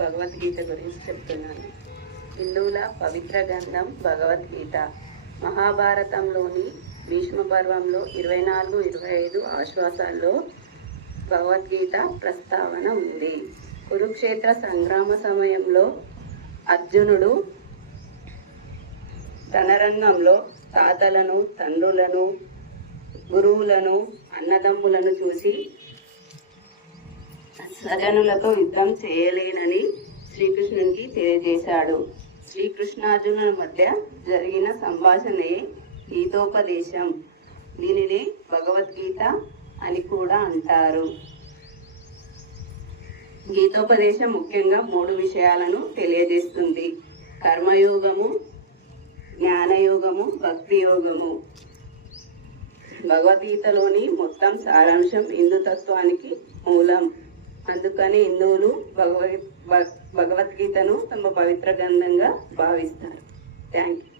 భగవద్గీత గురించి చెప్తున్నాను. హిందువుల పవిత్ర గ్రంథం భగవద్గీత. మహాభారతంలోని భీష్మ పర్వంలో 24-25 ఆశ్వాసాల్లో భగవద్గీత ప్రస్తావన ఉంది. కురుక్షేత్ర సంగ్రామ సమయంలో అర్జునుడు రణరంగంలో తాతలను, తండ్రులను, గురువులను, అన్నదమ్ములను చూసి సజనులతో యుద్ధం చేయలేనని శ్రీకృష్ణునికి తెలియజేశాడు. శ్రీకృష్ణార్జునుల మధ్య జరిగిన సంభాషణే గీతోపదేశం. దీనిని భగవద్గీత అని కూడా అంటారు. గీతోపదేశం ముఖ్యంగా 3 విషయాలను తెలియజేస్తుంది: కర్మయోగము, జ్ఞానయోగము, భక్తి యోగము. భగవద్గీతలోని మొత్తం సారాంశం హిందుతత్వానికి మూలం. అందుకని హిందువులు భగవద్గీతను తమ పవిత్ర గ్రంథంగా భావిస్తారు. Thank you.